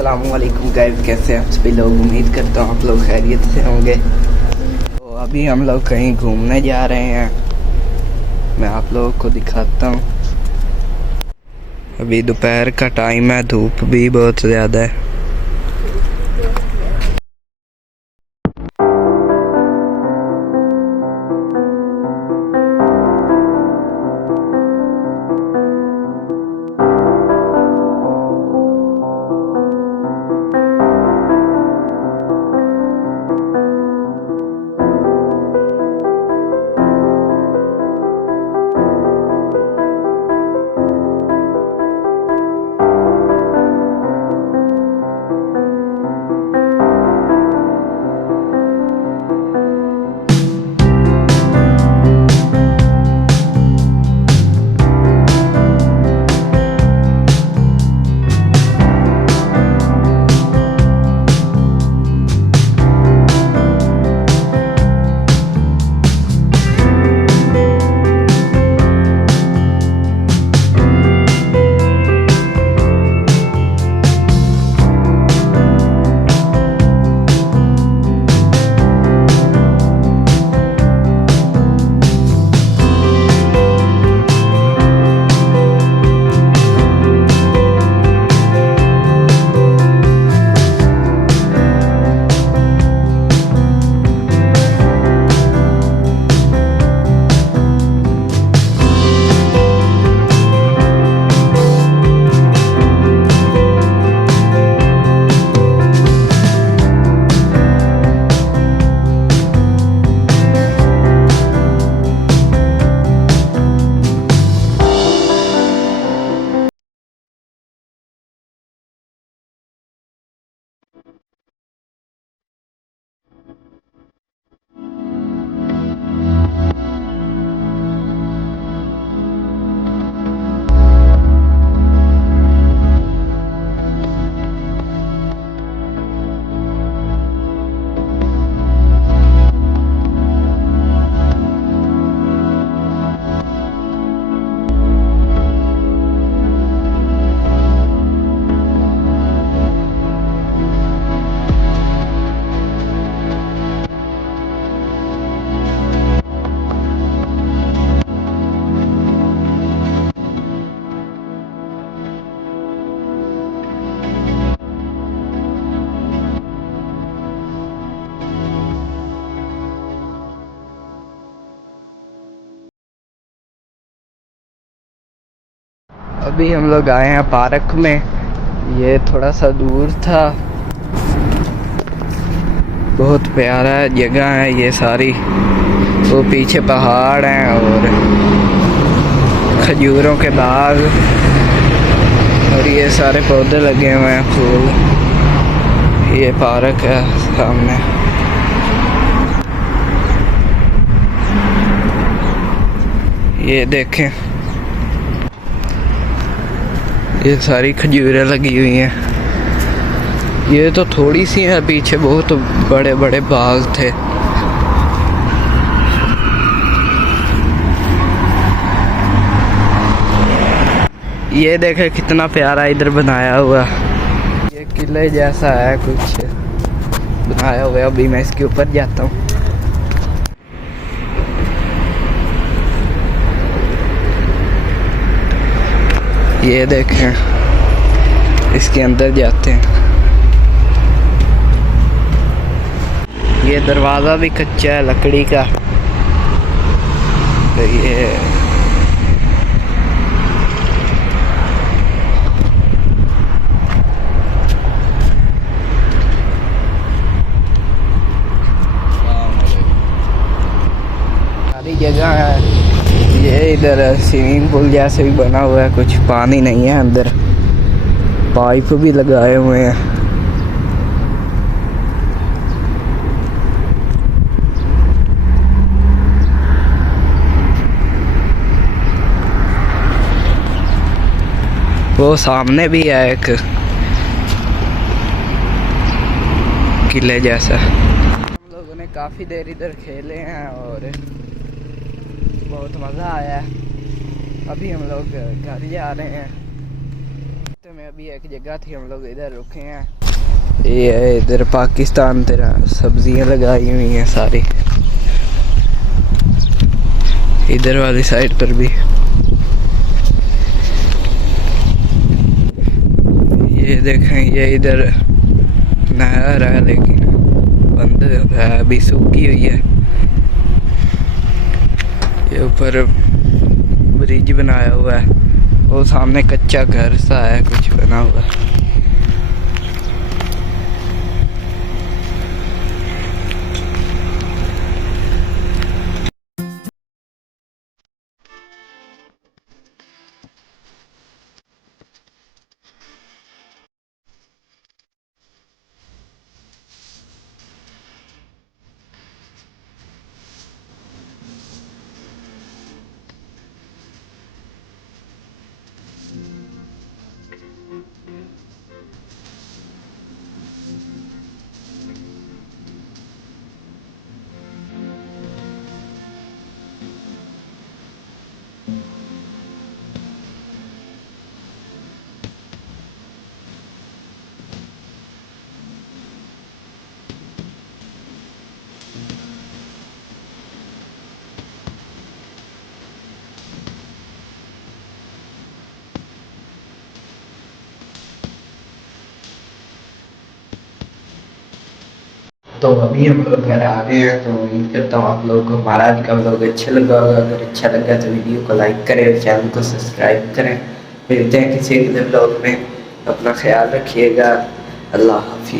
अस्सलामुअलैकुम गाइस, कैसे हैं आप सभी लोग। उम्मीद करता हूँ आप लोग खैरियत से होंगे। तो अभी हम लोग कहीं घूमने जा रहे हैं, मैं आप लोगों को दिखाता हूँ। अभी दोपहर का टाइम है, धूप भी बहुत ज़्यादा है। अभी हम लोग आए हैं पार्क में, ये थोड़ा सा दूर था। बहुत प्यारा जगह है ये सारी। वो पीछे पहाड़ हैं और खजूरों के बाग, और ये सारे पौधे लगे हुए हैं, फूल। ये पार्क है सामने। ये देखें, ये सारी खजूरें लगी हुई हैं। ये तो थोड़ी सी है, पीछे बहुत बड़े बड़े बाग थे। ये देखे कितना प्यारा इधर बनाया हुआ। ये किले जैसा है कुछ बनाया हुआ। अभी मैं इसके ऊपर जाता हूँ। ये देखें, इसके अंदर जाते हैं। ये दरवाज़ा भी कच्चा है लकड़ी का। तो ये सारी जगह है। ये इधर स्विमिंग पूल जैसे भी बना हुआ है, कुछ पानी नहीं है अंदर। पाइप भी लगाए हुए हैं। वो सामने भी है एक किले जैसा। हम लोगों ने काफ़ी देर इधर खेले हैं और बहुत मज़ा आया है। अभी हम लोग घर जा रहे हैं। तो मैं अभी एक जगह थी, हम लोग इधर रुके हैं। ये है इधर पाकिस्तान तेरा, सब्जियां लगाई हुई हैं सारी, इधर वाली साइड पर भी। ये देखें, ये इधर नहर है लेकिन बंद है, अभी सूखी हुई है। ये ऊपर ब्रिज बनाया हुआ है, वो सामने कच्चा घर सा है कुछ बना हुआ है। तो अभी हम लोग घर आ गए हैं, तो उम्मीद करता हूँ आप लोगों को हमारा आज का व्लॉग अच्छा लगा होगा। अगर अच्छा लगा तो वीडियो को लाइक करें और चैनल को सब्सक्राइब करें। मिलते हैं किसी अगले व्लॉग में, अपना ख्याल रखिएगा। अल्लाह हाफिज़।